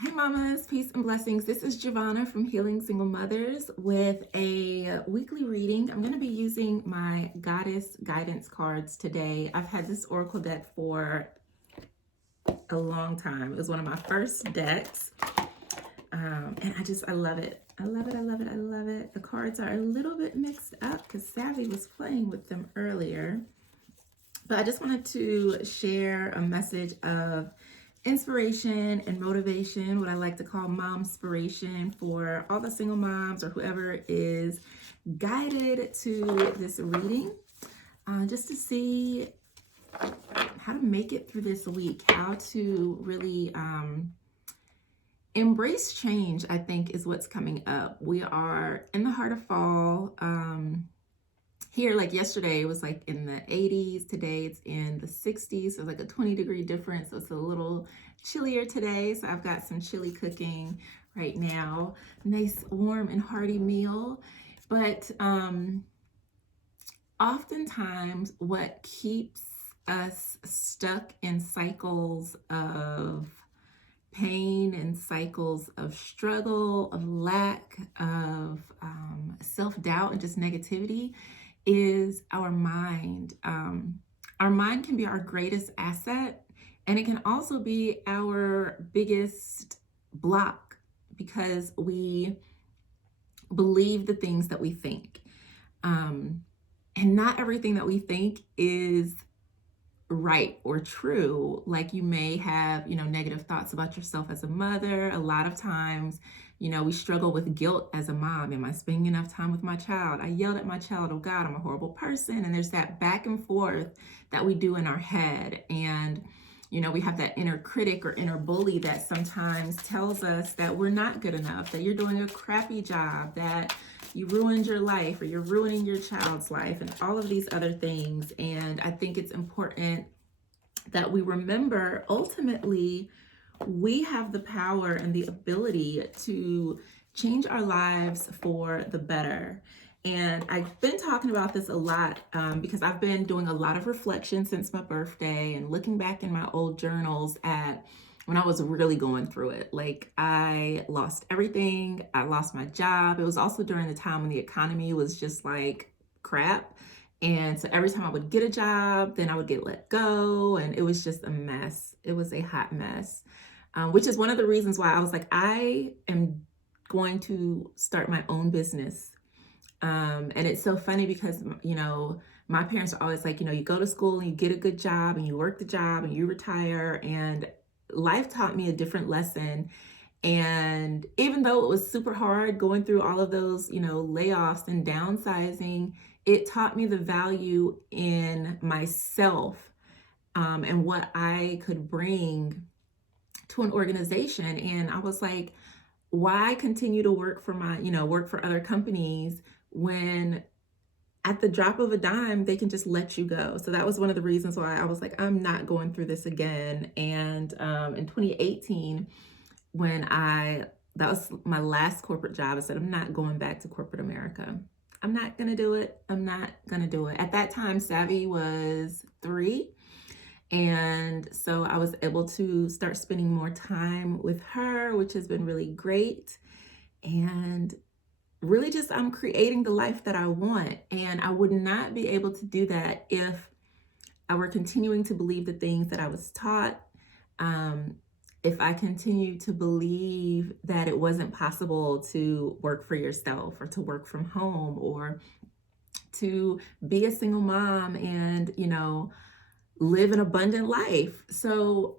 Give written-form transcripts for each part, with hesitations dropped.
Hey mamas, peace and blessings. This is Giovanna from Healing Single Mothers with a weekly reading. I'm going to be using my Goddess Guidance cards today. I've had this Oracle deck for a long time. It was one of my first decks. And I love it. I love it. I love it. I love it. The cards are a little bit mixed up because Savvy was playing with them earlier. But I just wanted to share a message of inspiration and motivation, what I like to call Momspiration, for all the single moms or whoever is guided to this reading, just to see how to make it through this week, how to really embrace change, I think, is what's coming up. We are in the heart of fall. Here, like yesterday, it was like in the 80s. Today, it's in the 60s. So it's like a 20-degree difference. So it's a little chillier today. So I've got some chili cooking right now. Nice, warm, and hearty meal. But oftentimes, what keeps us stuck in cycles of pain and cycles of struggle, of lack, of self-doubt, and just negativity is our mind. Our mind can be our greatest asset, and it can also be our biggest block because we believe the things that we think. And not everything that we think is right or true. Like, you may have, negative thoughts about yourself as a mother. A lot of times, we struggle with guilt as a mom. Am I spending enough time with my child? I yelled at my child. Oh God, I'm a horrible person. And there's that back and forth that we do in our head. And, we have that inner critic or inner bully that sometimes tells us that we're not good enough, that you're doing a crappy job, that you ruined your life or you're ruining your child's life, and all of these other things. And I think it's important that we remember, ultimately, we have the power and the ability to change our lives for the better. And I've been talking about this a lot because I've been doing a lot of reflection since my birthday and looking back in my old journals at when I was really going through it. Like, I lost everything. I lost my job. It was also during the time when the economy was just like crap. And so every time I would get a job, then I would get let go. And it was just a mess. It was a hot mess, which is one of the reasons why I was like, I am going to start my own business. And it's so funny because, my parents are always like, you go to school and you get a good job and you work the job and you retire. And life taught me a different lesson. And even though it was super hard going through all of those, layoffs and downsizing, it taught me the value in myself, and what I could bring to an organization. And I was like, why continue to work for work for other companies when at the drop of a dime, they can just let you go? So that was one of the reasons why I was like, I'm not going through this again. And in 2018, that was my last corporate job, I said, I'm not going back to corporate America. I'm not going to do it. I'm not going to do it. At that time, Savvy was 3. And so I was able to start spending more time with her, which has been really great. And really just, I'm creating the life that I want. And I would not be able to do that if I were continuing to believe the things that I was taught. If I continue to believe that it wasn't possible to work for yourself or to work from home or to be a single mom and, live an abundant life. So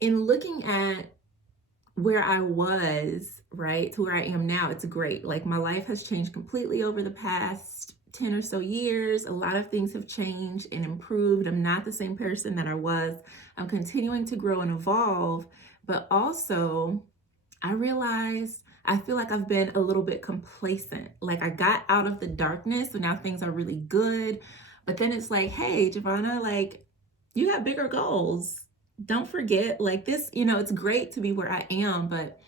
in looking at where I was, right, to where I am now, it's great. Like, my life has changed completely over the past 10 or so years. A lot of things have changed and improved. I'm not the same person that I was. I'm continuing to grow and evolve, but also I realized I feel like I've been a little bit complacent. Like, I got out of the darkness, so now things are really good. But then it's like, hey, Giovanna, like, you got bigger goals. Don't forget, like, this, it's great to be where I am, but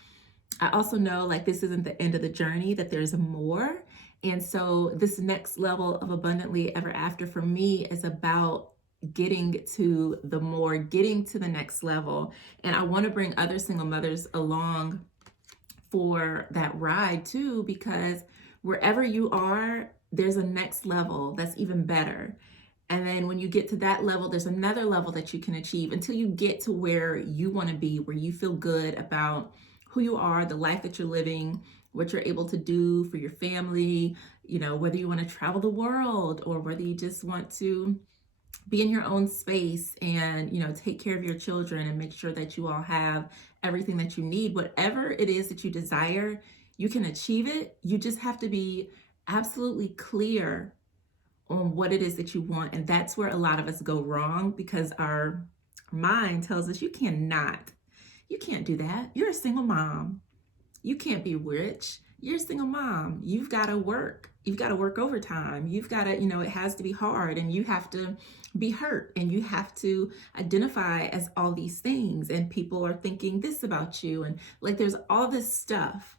I also know, like, this isn't the end of the journey, that there's more. And so this next level of abundantly ever after for me is about getting to the next level. And I want to bring other single mothers along for that ride too, because wherever you are, there's a next level that's even better. And then when you get to that level, there's another level that you can achieve until you get to where you want to be, where you feel good about who you are, the life that you're living, what you're able to do for your family, whether you want to travel the world or whether you just want to be in your own space and take care of your children and make sure that you all have everything that you need. Whatever it is that you desire, you can achieve it. You just have to be absolutely clear on what it is that you want. And that's where a lot of us go wrong, because our mind tells us you can't do that. You're a single mom. You can't be rich. You're a single mom. You've got to work. You've got to work overtime. You've got to, it has to be hard, and you have to be hurt, and you have to identify as all these things, and people are thinking this about you, and like there's all this stuff,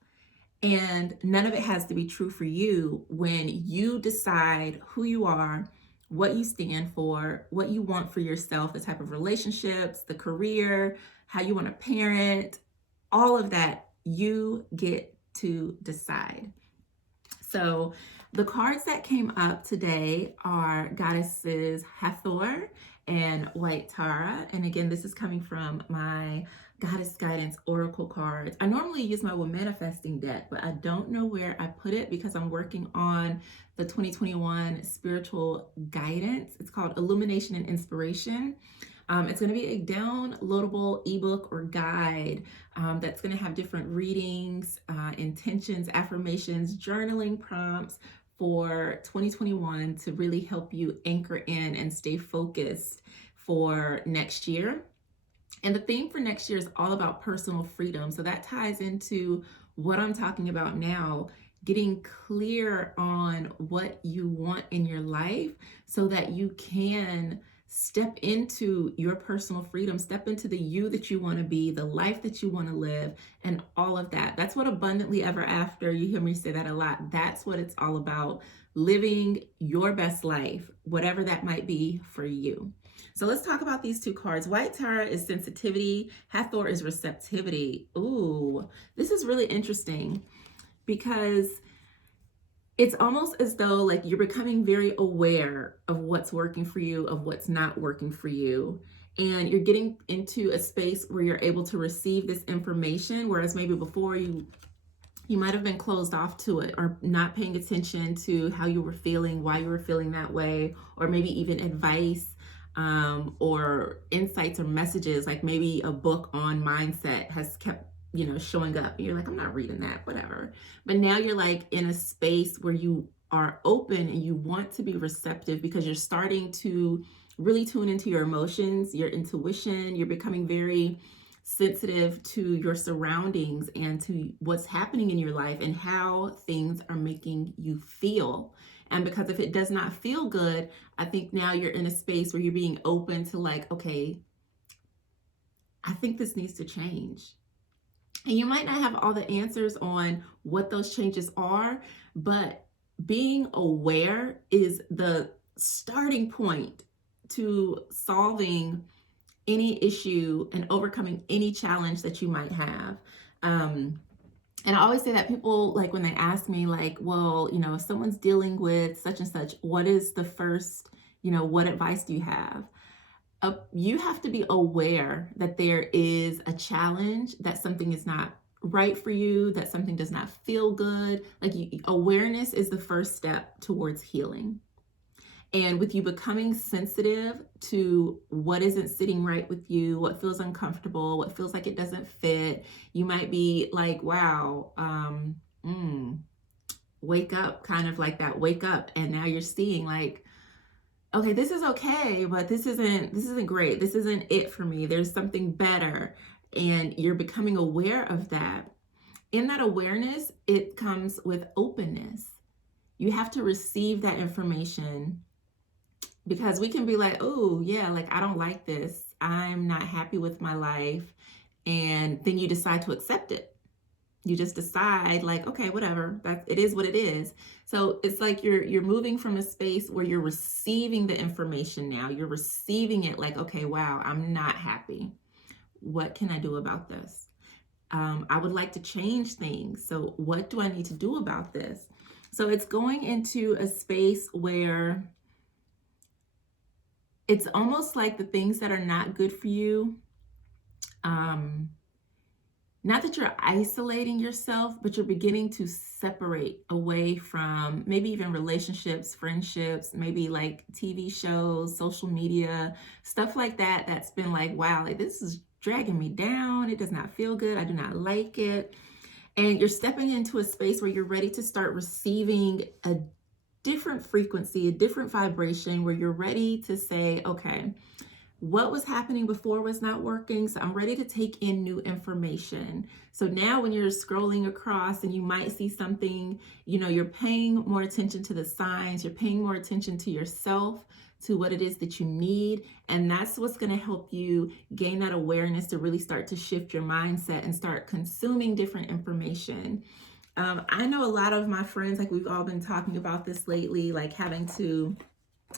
and none of it has to be true for you when you decide who you are, what you stand for, what you want for yourself, the type of relationships, the career, how you want to parent, all of that. You get to decide. So the cards that came up today are Goddesses Hathor and White Tara. And again, this is coming from my Goddess Guidance Oracle cards. I normally use my Manifesting deck, but I don't know where I put it because I'm working on the 2021 Spiritual Guidance. It's called Illumination and Inspiration. It's going to be a downloadable ebook or guide that's going to have different readings, intentions, affirmations, journaling prompts for 2021 to really help you anchor in and stay focused for next year. And the theme for next year is all about personal freedom. So that ties into what I'm talking about now, getting clear on what you want in your life so that you can step into your personal freedom, step into the you that you want to be, the life that you want to live, and all of that. That's what Abundantly Ever After, you hear me say that a lot. That's what it's all about, living your best life, whatever that might be for you. So let's talk about these two cards. White Tara is sensitivity. Hathor is receptivity. Ooh, this is really interesting because it's almost as though like you're becoming very aware of what's working for you, of what's not working for you. And you're getting into a space where you're able to receive this information, whereas maybe before you might have been closed off to it or not paying attention to how you were feeling, why you were feeling that way, or maybe even advice or insights or messages, like maybe a book on mindset has kept showing up. You're like, I'm not reading that, whatever. But now you're like in a space where you are open and you want to be receptive because you're starting to really tune into your emotions, your intuition. You're becoming very sensitive to your surroundings and to what's happening in your life and how things are making you feel. And because if it does not feel good, I think now you're in a space where you're being open to like, okay, I think this needs to change. And you might not have all the answers on what those changes are, but being aware is the starting point to solving any issue and overcoming any challenge that you might have. And I always say that people, like when they ask me like, well, if someone's dealing with such and such, what is the first, what advice do you have? You have to be aware that there is a challenge, that something is not right for you, that something does not feel good. Like awareness is the first step towards healing. And with you becoming sensitive to what isn't sitting right with you, what feels uncomfortable, what feels like it doesn't fit, you might be like, wow, wake up, kind of like that, wake up. And now you're seeing like, okay, this is okay, but this isn't great. This isn't it for me. There's something better. And you're becoming aware of that. In that awareness, it comes with openness. You have to receive that information, because we can be like, oh yeah, like I don't like this. I'm not happy with my life. And then you decide to accept it. You just decide like, okay, whatever, that it is what it is. So it's like you're moving from a space where you're receiving the information now. You're receiving it like, okay, wow, I'm not happy. What can I do about this? I would like to change things. So what do I need to do about this? So it's going into a space where it's almost like the things that are not good for you, not that you're isolating yourself, but you're beginning to separate away from maybe even relationships, friendships, maybe like TV shows, social media, stuff like that. That's been like, wow, like this is dragging me down. It does not feel good. I do not like it. And you're stepping into a space where you're ready to start receiving a different frequency, a different vibration, where you're ready to say, okay, what was happening before was not working, so I'm ready to take in new information. So now when you're scrolling across and you might see something, you're paying more attention to the signs, you're paying more attention to yourself, to what it is that you need, and that's what's going to help you gain that awareness to really start to shift your mindset and start consuming different information. I know a lot of my friends, like we've all been talking about this lately, like having to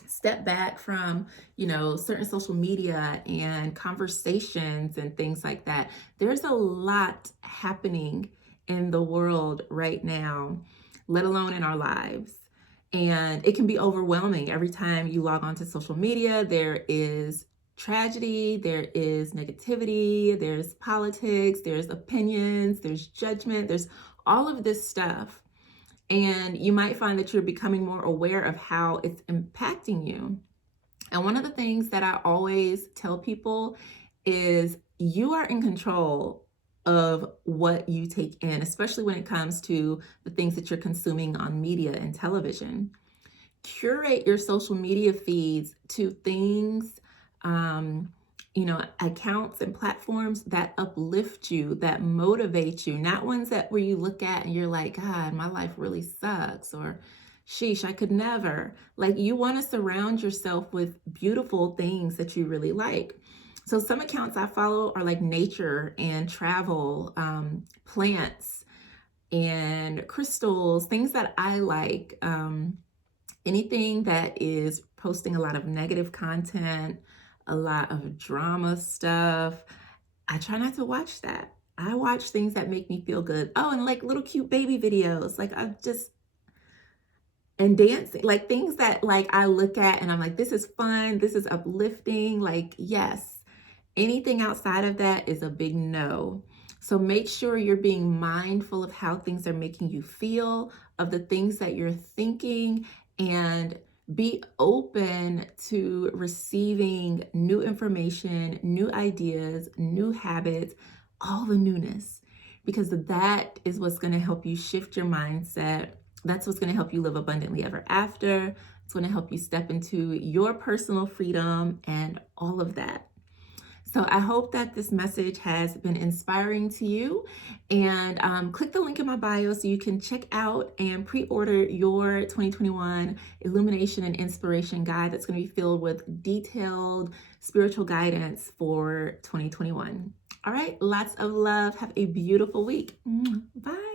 step back from certain social media and conversations and things like that. There's a lot happening in the world right now, let alone in our lives, and it can be overwhelming. Every time you log onto social media, there is tragedy, there is negativity, there's politics, there's opinions, there's judgment, there's all of this stuff. And you might find that you're becoming more aware of how it's impacting you. And one of the things that I always tell people is you are in control of what you take in, especially when it comes to the things that you're consuming on media and television. Curate your social media feeds to things, accounts and platforms that uplift you, that motivate you, not ones that where you look at and you're like, God, my life really sucks, or sheesh, I could never. Like, you want to surround yourself with beautiful things that you really like. So some accounts I follow are like nature and travel, plants and crystals, things that I like. Anything that is posting a lot of negative content, a lot of drama stuff, I try not to watch that. I watch things that make me feel good. Oh, and like little cute baby videos. Like and dancing, like things that like I look at and I'm like, this is fun, this is uplifting. Like, yes. Anything outside of that is a big no. So make sure you're being mindful of how things are making you feel, of the things that you're thinking, and be open to receiving new information, new ideas, new habits, all the newness, because that is what's going to help you shift your mindset. That's what's going to help you live abundantly ever after. It's going to help you step into your personal freedom and all of that. So I hope that this message has been inspiring to you, and click the link in my bio so you can check out and pre-order your 2021 Illumination and Inspiration Guide that's going to be filled with detailed spiritual guidance for 2021. All right, lots of love. Have a beautiful week. Bye.